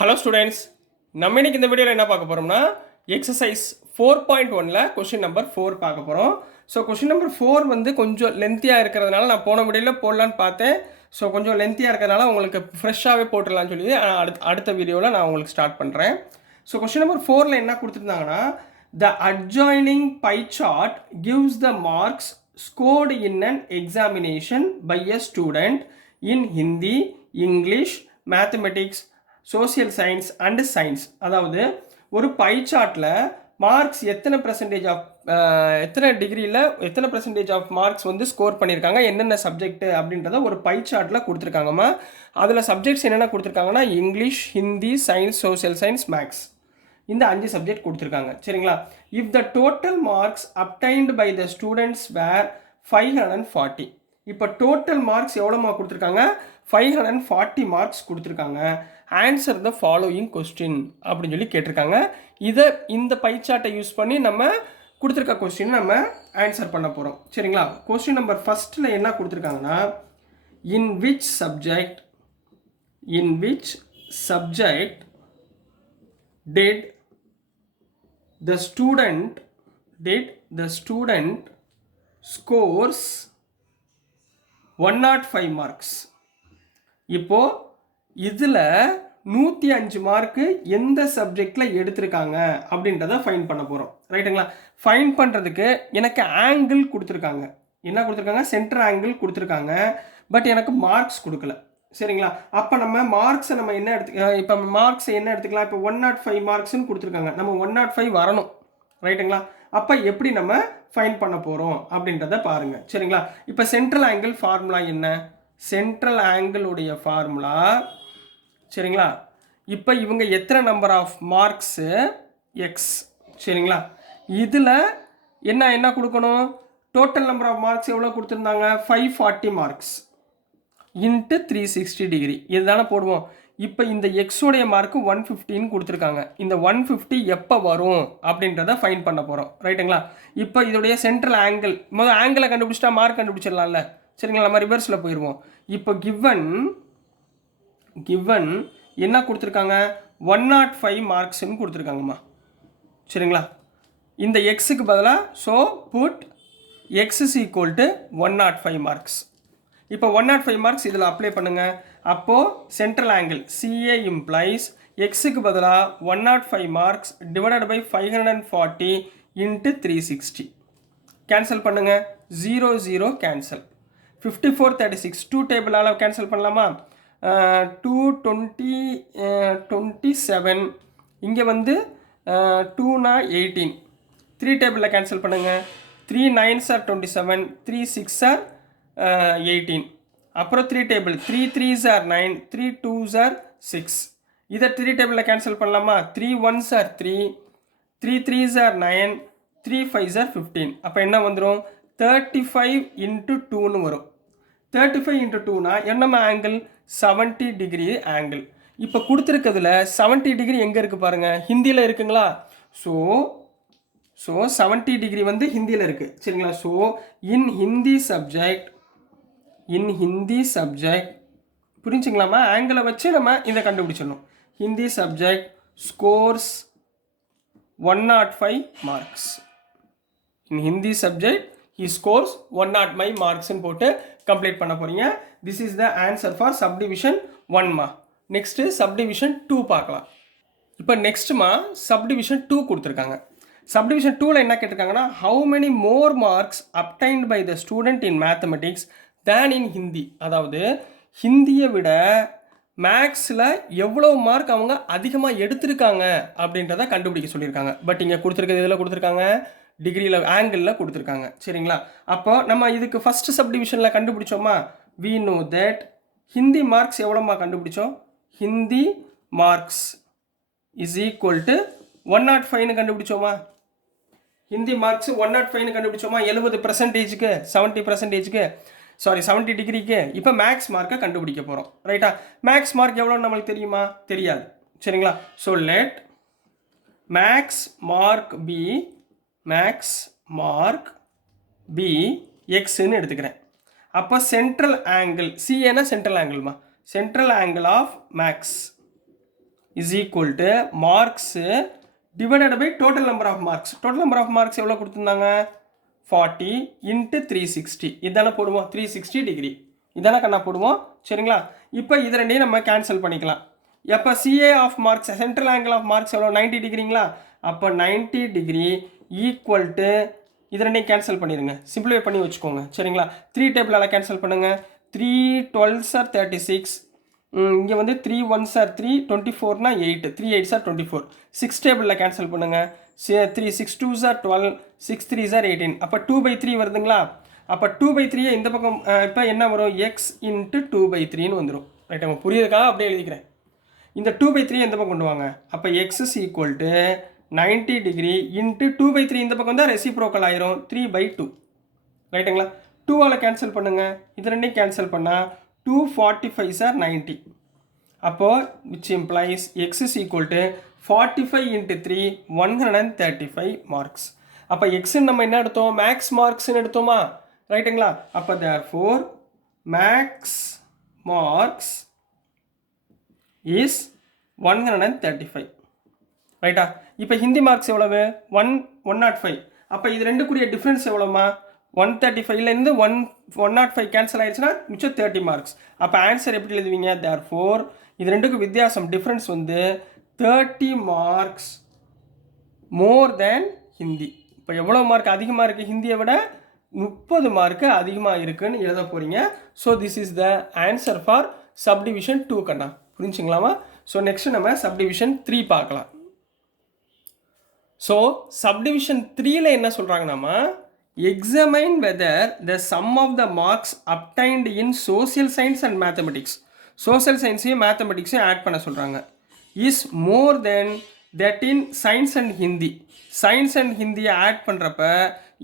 Hello students, நம்ம இன்னைக்கு இந்த வீடியோவில் என்ன பார்க்க போகிறோம்னா எக்ஸசைஸ் 4.1ல் கொஷின் நம்பர் 4 பார்க்க போகிறோம். ஸோ கொஷின் நம்பர் 4 வந்து கொஞ்சம் லென்த்தியாக இருக்கிறதுனால நான் போன வீடியோவில் போடலான்னு பார்த்தேன். ஸோ கொஞ்சம் லென்த்தியாக இருக்கிறதுனால உங்களுக்கு ஃப்ரெஷ்ஷாகவே போட்டுடலான்னு சொல்லி அடுத்த வீடியோவில் நான் உங்களுக்கு ஸ்டார்ட் பண்ணுறேன். ஸோ கொஷின் நம்பர் 4ல் என்ன கொடுத்துருந்தாங்கன்னா, the adjoining pie chart gives the marks scored in an examination by a student in Hindi, English, Mathematics, social science and science. அதாவது ஒரு பை சார்ட்டில் மார்க்ஸ் எத்தனை டிகிரியில் எத்தனை பர்சன்டேஜ் ஆஃப் மார்க்ஸ் வந்து ஸ்கோர் பண்ணியிருக்காங்க, என்னென்ன சப்ஜெக்ட் அப்படின்றத ஒரு பை சார்ட்டில் கொடுத்துருக்காங்கம்மா. அதில் சப்ஜெக்ட்ஸ் என்னென்ன கொடுத்துருக்காங்கன்னா English, Hindi, science, social science, maths, இந்த 5 சப்ஜெக்ட் கொடுத்துருக்காங்க. சரிங்களா? If the total marks obtained by the students were 540. இப்போ டோட்டல் மார்க்ஸ் எவ்வளோமா கொடுத்துருக்காங்க? 540 மார்க்ஸ் கொடுத்துருக்காங்க. ஆன்சர் த ஃபாலோயிங் கொஸ்டின் அப்படின்னு சொல்லி கேட்டிருக்காங்க. இந்த பை சார்ட்டை யூஸ் பண்ணி நம்ம கொடுத்துருக்க கொஸ்டின் நம்ம ஆன்சர் பண்ண போகிறோம். சரிங்களா? கொஸ்டின் நம்பர் ஃபஸ்ட்டில் என்ன கொடுத்துருக்காங்கன்னா, in which subject did the student scores 105 marks. இப்போ இதில் 105 மார்க்கு எந்த சப்ஜெக்டில் எடுத்திருக்காங்க அப்படின்றத ஃபைன் பண்ண போகிறோம். ரைட்டுங்களா? ஃபைன் பண்ணுறதுக்கு எனக்கு ஆங்கிள் கொடுத்துருக்காங்க. என்ன கொடுத்துருக்காங்க? சென்டர் ஆங்கிள் கொடுத்துருக்காங்க. பட் எனக்கு மார்க்ஸ் கொடுக்கல. சரிங்களா? அப்போ நம்ம மார்க்ஸை நம்ம என்ன இப்போ மார்க்ஸை என்ன எடுத்துக்கலாம்? இப்போ 105 மார்க்ஸ்ன்னு கொடுத்துருக்காங்க. நம்ம 105 வரணும். ரைட்டுங்களா? அப்போ எப்படி நம்ம ஃபைன் பண்ண போகிறோம் அப்படின்றத பாருங்கள். சரிங்களா? இப்போ சென்ட்ரல் ஆங்கிள் ஃபார்முலா என்ன? சென்ட்ரல் ஆங்கிளுடைய ஃபார்முலா, சரிங்களா, இப்போ இவங்க எத்தனை நம்பர் ஆஃப் மார்க்ஸு? எக்ஸ். சரிங்களா? இதில் என்ன கொடுக்கணும்? டோட்டல் நம்பர் ஆஃப் மார்க்ஸ் எவ்வளோ கொடுத்துருந்தாங்க? 540 மார்க்ஸ் இன்ட்டு 360 டிகிரி இதுதானே போடுவோம். இப்போ இந்த எக்ஸோடைய மார்க்கு 150ன்னு கொடுத்துருக்காங்க. இந்த 150 எப்போ வரும் அப்படின்றத ஃபைன் பண்ண போகிறோம். ரைட்டுங்களா? இப்போ இதோடைய சென்ட்ரல் ஆங்கிள், முதல் ஆங்கிளை கண்டுபிடிச்சிட்டா மார்க் கண்டுபிடிச்சிடலாம்ல. சரிங்களா? நம்ம ரிவர்ஸில் போயிடுவோம். இப்போ கிவன் என்ன கொடுத்துருக்காங்க? 105 மார்க்ஸ்ன்னு கொடுத்துருக்காங்கம்மா. சரிங்களா? இந்த எக்ஸுக்கு பதிலாக so put x is equal to 105 marks. இப்போ 105 மார்க்ஸ் இதில் அப்ளை பண்ணுங்கள். அப்போது சென்ட்ரல் ஆங்கிள் சிஏ இம்ப்ளைஸ் எக்ஸுக்கு பதிலாக 105 marks divided by 540 into 360. Cancel பண்ணுங்கள். 0 0 கேன்சல். 54 36 2 டேபிளால் கேன்சல் பண்ணலாமா? 220 27 இங்கே வந்து 2 18 3 டேபிளில் கேன்சல் பண்ணுங்கள். 3 9s are 27, 3 6s are 18. அப்புறம் 3 table 3 3s are 9, 3 2s are 6. இதை 3 டேபிளில் கேன்சல் பண்ணலாமா? 3 1s are 3, 3 3s are 9, 3 5s are 15. அப்போ என்ன வந்துடும்? 35 இன்ட்டு 2ன்னு வரும். 35 இன்ட்டு 2னா என்னம்மா ஆங்கிள்? 70 degree angle. இப்போ கொடுத்துருக்கிறதுல 70 டிகிரி எங்கே இருக்குது பாருங்கள்? ஹிந்தியில் இருக்குங்களா? ஸோ 70 டிகிரி வந்து ஹிந்தியில் இருக்குது. சரிங்களா? ஸோ இன் ஹிந்தி சப்ஜெக்ட் புரிஞ்சுங்களாமா? ஆங்கிளை வச்சு நம்ம இதை கண்டுபிடிச்சிடணும். Hindi subject scores 105 marks. In Hindi subject he scores 105 மார்க்ஸ்ன்னு போட்டு கம்ப்ளீட் பண்ண போகிறீங்க. This is the answer for subdivision 1மா. நெக்ஸ்ட்டு சப்டிவிஷன் 2 பார்க்கலாம். இப்போ நெக்ஸ்ட்டுமா சப்டிவிஷன் 2 கொடுத்துருக்காங்க. சப்டிவிஷன் 2ல் என்ன கேட்டிருக்காங்கன்னா, how many more marks obtained by the student in mathematics than in Hindi. அதாவது ஹிந்தியை விட மேக்ஸில் எவ்வளோ மார்க் அவங்க அதிகமாக எடுத்திருக்காங்க அப்படின்றத கண்டுபிடிக்க சொல்லியிருக்காங்க. பட் இங்கே கொடுத்துருக்கிறது இதில் கொடுத்துருக்காங்க டிகிரியில் ஆங்கிளில் கொடுத்துருக்காங்க. சரிங்களா? அப்போ நம்ம இதுக்கு ஃபஸ்ட்டு சப்டிவிஷனில் கண்டுபிடிச்சோமா? We know that Hindi marks எவ்வளோமா கண்டுபிடிச்சோம்? Hindi marks is equal to 105ன்னு கண்டுபிடிச்சோமா? ஹிந்தி மார்க்ஸ் 105ன்னு கண்டுபிடிச்சோமா? 70%க்கு 70%க்கு 70 டிகிரிக்கு. இப்போ மேக்ஸ் மார்க்கை கண்டுபிடிக்க போகிறோம். ரைட்டா? மேக்ஸ் மார்க் எவ்வளோ நம்மளுக்கு தெரியுமா? தெரியாது. சரிங்களா? So let maths mark be எக்ஸ்ன்னு எடுத்துக்கிறேன். அப்போ சென்ட்ரல் ஆங்கிள் சிஏனா சென்ட்ரல் ஆங்கிள்மா. Central angle of maths is equal to marks divided by total number of marks. Total number of marks எவ்வளோ கொடுத்துருந்தாங்க? 40 இன்ட்டு 360. இதானே போடுவோம், 360 டிகிரி இதானே கண்ணா போடுவோம். சரிங்களா? இப்போ இது ரெண்டையும் நம்ம கேன்சல் பண்ணிக்கலாம். எப்போ CA of marks, central angle of marks எவ்வளோ? 90 டிகிரிங்களா? அப்போ 90 டிகிரி ஈக்குவல் டு இது ரெண்டையும் கேன்சல் பண்ணிடுங்க, சிம்பிளிஃபை பண்ணி வச்சுக்கோங்க. சரிங்களா? 3 டேபிளால் கேன்சல் பண்ணுங்கள். 3 12s are 36. இங்கே வந்து 3 1s are 3, 24னா 8, 3 8s are 24. 6 டேபிளில் கேன்சல் பண்ணுங்கள். 3 6 2s are 12, 6 3s are 18. அப்போ 2/3 வருதுங்களா? அப்போ 2/3 இந்த பக்கம் இப்போ என்ன வரும்? எக்ஸ் இன்ட்டு 2/3ன்னு வந்துடும். ரைட், நம்ம புரியுதுக்கா? அப்படியே எழுதிக்கிறேன். இந்த 2/3 எந்த பக்கம் கொண்டு வாங்க. அப்போ X is equal to 90 degree into 2/3 இந்த பக்கம் தான் ரெசிப்ரோக்கல் ஆயிரும், 3/2. ரைட்டுங்களா? 2ஆல் கேன்சல் பண்ணுங்கள். இது ரெண்டையும் கேன்சல் பண்ணால் 2 45s are 90. அப்போது which implies x is equal to 45 into 3 135 marks. அப்போ எக்ஸுன்னு நம்ம என்ன எடுத்தோம்? மேக்ஸ் மார்க்ஸ்ன்னு எடுத்தோமா? ரைட்டுங்களா? அப்போ தேர்ஃபோர் மேக்ஸ் மார்க்ஸ் இஸ் 135. ரைட்டா? இப்போ ஹிந்தி மார்க்ஸ் எவ்வளவு? 105. அப்போ இது ரெண்டு கூடிய டிஃப்ரென்ஸ் எவ்வளோமா? 135லேருந்து 105 கேன்சல் ஆயிடுச்சுன்னா மிச்சம் 30 மார்க்ஸ். அப்போ ஆன்சர் எப்படி எழுதுவீங்க? தேர்ஃபோர் இது ரெண்டுக்கும் வித்தியாசம், டிஃப்ரென்ஸ் வந்து 30 மார்க்ஸ் மோர் தேன் ஹிந்தி. இப்போ எவ்வளோ மார்க் அதிகமாக இருக்குது? ஹிந்தியை விட 30 மார்க்கு அதிகமாக இருக்குன்னு எழுத போகிறீங்க. So this is the answer for subdivision 2 கண்ணா. புரிஞ்சுங்களாமா? ஸோ நெக்ஸ்ட் நம்ம சப்டிவிஷன் 3 பார்க்கலாம். ஸோ சப்டிவிஷன் 3ல என்ன சொல்கிறாங்கன்னாமா, examine whether the sum of the marks obtained in social science and mathematics. Social சயின்ஸையும் மேத்தமெட்டிக்ஸையும் ஆட் பண்ண சொல்கிறாங்க. Is more than that in science and Hindi. Science and ஹிந்தியை ஆட் பண்ணுறப்ப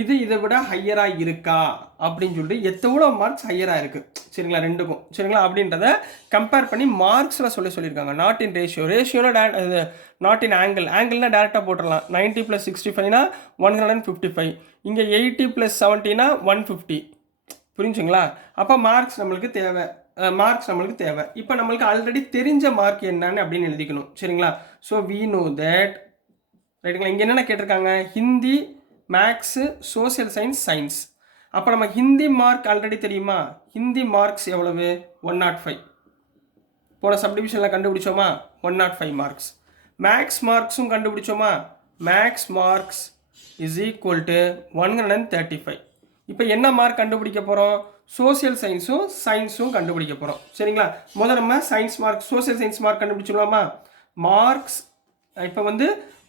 இது இதை விட ஹையராக இருக்கா அப்படின்னு சொல்லிட்டு எவ்வளோ மார்க்ஸ் ஹையராக இருக்குது. சரிங்களா? ரெண்டுக்கும். சரிங்களா? அப்படின்றத கம்பேர் பண்ணி மார்க்ஸில் சொல்லியிருக்காங்க. Not in ratio. ரேஷியோனா இது நாட் இன் ஆங்கிள்னா டேரெக்டாக போட்டுடலாம். 90 + 65னா 155. இங்கே 80 + 70னா 150. புரிஞ்சுங்களா? அப்போ மார்க்ஸ் நம்மளுக்கு தேவை. இப்போ நம்மளுக்கு ஆல்ரெடி தெரிஞ்ச மார்க் என்னன்னு அப்படின்னு எழுதிக்கணும். சரிங்களா? So we know that. ரைட்டுங்களா? இங்கே என்னென்ன கேட்டிருக்காங்க? Hindi, maths, social science. அப்போ நம்ம ஹிந்தி மார்க் ஆல்ரெடி தெரியுமா? ஹிந்தி மார்க்ஸ் எவ்வளவு? 105. போன சப்டிவிஷனில் கண்டுபிடிச்சோமா? 105 மார்க்ஸ். மேக்ஸ் மார்க்ஸும் கண்டுபிடிச்சோமா? Maths marks is equal to 135. இப்போ என்ன மார்க் கண்டுபிடிக்க போகிறோம்? சோசியல் சயின்ஸும் கண்டுபிடிக்க போகிறோம். சரிங்களா? முதல்ல நம்ம science mark, social science mark கண்டுபிடிச்சிடலாமா? மார்க்ஸ் இப்போ வந்து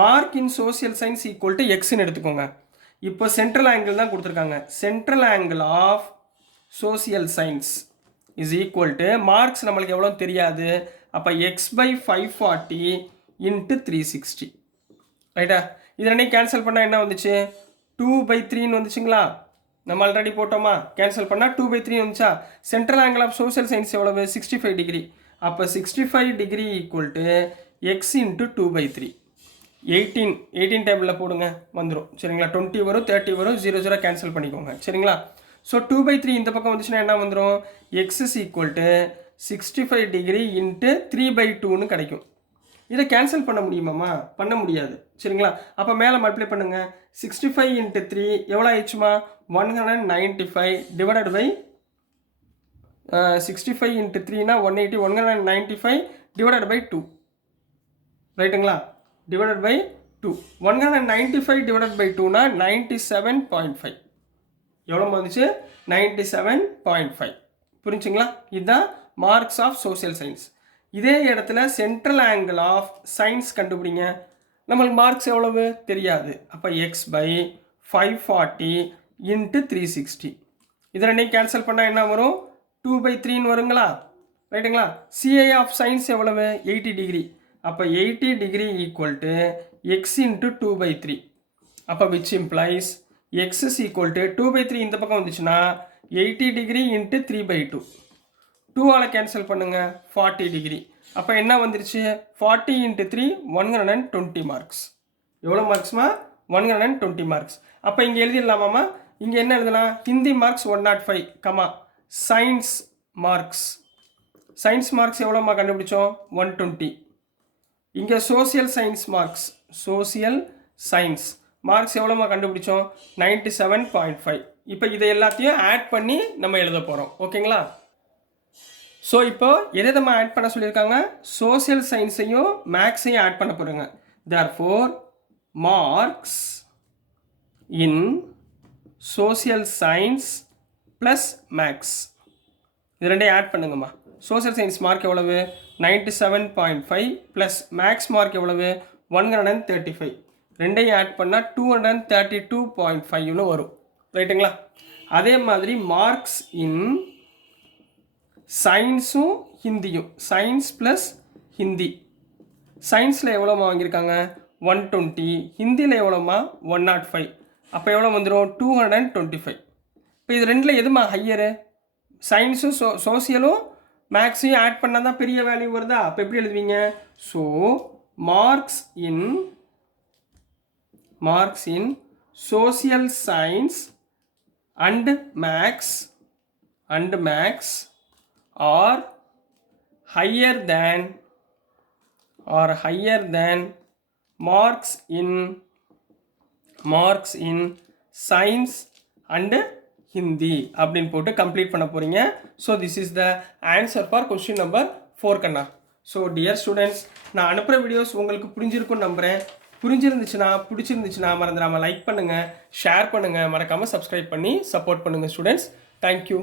mark in social science equal to எக்ஸ்ன்னு எடுத்துக்கோங்க. இப்போ சென்ட்ரல் ஆங்கிள் தான் கொடுத்துருக்காங்க. Central angle of social science is equal to marks நம்மளுக்கு எவ்வளோ தெரியாது. அப்போ x/540 இன்ட்டு 360. ரைட்டா? இது ரெண்டையும் கேன்சல் பண்ணால் என்ன வந்துச்சு? 2/3ன்னு வந்துச்சுங்களா? நம்ம ஆல்ரெடி போட்டோமா? கேன்சல் பண்ணால் 2/3 வந்துச்சா? Central angle of social science எவ்வளவு? 65 டிகிரி. அப்போ 65 degree equal to x into 2/3. 18 டேபிளில் போடுங்க, வந்துடும். சரிங்களா? 20 வரும், 30 வரும், 0 கேன்சல் பண்ணிக்கோங்க. சரிங்களா? ஸோ 2/3 இந்த பக்கம் வந்துச்சுன்னா என்ன வந்துடும்? X is equal to 65 degree into 3/2ன்னு கிடைக்கும். இதை கேன்சல் பண்ண முடியுமாம்மா? பண்ண முடியாது. சரிங்களா? அப்போ மேலே மல்டிப்ளை பண்ணுங்கள். 65 இன்ட்டு 3 எவ்வளோ ஆயிடுச்சுமா? 195 டிவைடட் பை 65 இன்ட்டு 3னா 180, 195 டிவைடட் பை 2. ரைட்டுங்களா? Divided by 2. 195 டிவைடட் பை 2னா 97.5. எவ்வளோ வந்துச்சு? 97.5. புரிஞ்சுங்களா? இதுதான் மார்க்ஸ் ஆஃப் சோசியல் சயின்ஸ். இதே இடத்துல சென்ட்ரல் ஆங்கிள் ஆஃப் சயின்ஸ் கண்டுபிடிங்க. நம்மளுக்கு மார்க்ஸ் எவ்வளவு தெரியாது. அப்போ x/540 இன்ட்டு 360. இது ரெண்டையும் கேன்சல் பண்ணால் என்ன வரும்? 2/3ன்னு வருங்களா? ரைட்டுங்களா? சிஏ ஆஃப் சயின்ஸ் எவ்வளவு? 80 டிகிரி. அப்போ 80 degree equal to x into 2/3. அப்போ which implies x is equal to 2/3 இந்த பக்கம் வந்துச்சுன்னா 80 டிகிரி இன்ட்டு 3/2. 2ஆல் கேன்சல் பண்ணுங்கள். 40 டிகிரி. அப்போ என்ன வந்துருச்சு? 40 இன்ட்டு 3 120 மார்க்ஸ். எவ்வளோ மார்க்ஸ்மா? 120 மார்க்ஸ். அப்போ இங்கே எழுதிடலாமாம்மா? இங்கே என்ன எழுதலாம்? Hindi marks 105, comma science marks எவ்வளோம்மா கண்டுபிடிச்சோம்? 120. இங்கே social science marks, social science marks எவ்வளோமா கண்டுபிடிச்சோம்? 97.5. இப்போ இதை எல்லாத்தையும் ஆட் பண்ணி நம்ம எழுத போகிறோம். ஓகேங்களா? ஸோ இப்போ எதை நம்ம ஆட் பண்ண சொல்லியிருக்காங்க? சோசியல் சயின்ஸையும் மேக்ஸையும் ஆட் பண்ண போகிறோங்க. therefore marks in social science plus maths இது ரெண்டையும் ஆட் பண்ணுங்கம்மா. சோசியல் சயின்ஸ் மார்க் எவ்வளவு? 97.5 ப்ளஸ் மேக்ஸ் மார்க் எவ்வளவு? 135. ரெண்டையும் ஆட் பண்ணால் 232.5ன்னு வரும். ரைட்டுங்களா? அதே மாதிரி மார்க்ஸ் இன் சயின்ஸும் ஹிந்தியும், சயின்ஸ் ப்ளஸ் ஹிந்தி. சயின்ஸில் எவ்வளோமா வாங்கியிருக்காங்க? 120. ஹிந்தியில் எவ்வளோமா? 105. அப்போ எவ்வளோ வந்துடும்? 225. இப்போ இது ரெண்டில் எதுமா ஹையரு? சயின்ஸும் சோசியலும் மேக்ஸையும் ஆட் பண்ணால் தான் பெரிய வேல்யூ வருதா? அப்போ எப்படி எழுதுவீங்க? So marks in social science and maths are higher than marks in science and Hindi அப்படின்னு போட்டு கம்ப்ளீட் பண்ண போகிறீங்க. So this is the answer for question number 4 கண்ணா. ஸோ டியர் ஸ்டூடெண்ட்ஸ், நான் அனுப்புகிற வீடியோஸ் உங்களுக்கு புரிஞ்சிருக்குன்னு நம்புகிறேன். பிடிச்சிருந்துச்சுன்னா மறந்துடாமல் லைக் பண்ணுங்கள், ஷேர் பண்ணுங்கள், மறக்காமல் சப்ஸ்கிரைப் பண்ணி சப்போர்ட் பண்ணுங்கள் ஸ்டூடெண்ட்ஸ். தேங்க்யூ.